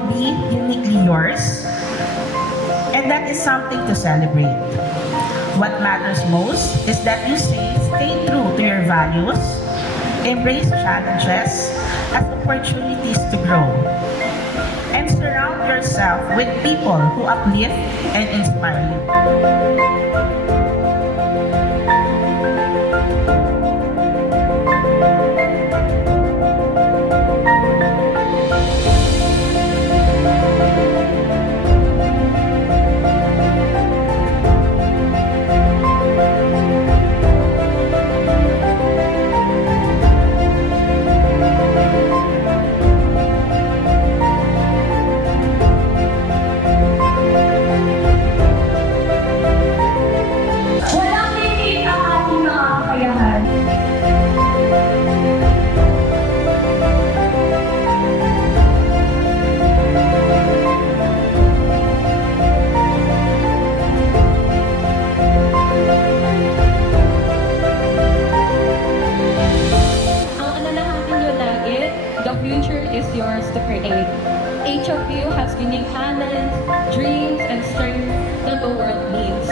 will be uniquely yours, and that is something to celebrate. What matters most is that you stay true to your values, embrace challenges as opportunities to grow, and surround yourself with people who uplift and inspire you. Walang limit ang ating mga kakayahan. Ang alalahanin nyo lagi, the future is yours to create. Each of you has unique talents, dreams, and strength that the world needs.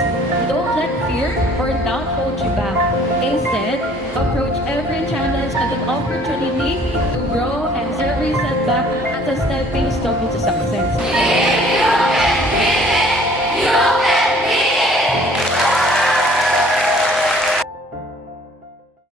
Don't let fear or doubt hold you back. Instead, approach every challenge as an opportunity to grow and every setback as a stepping stone to success.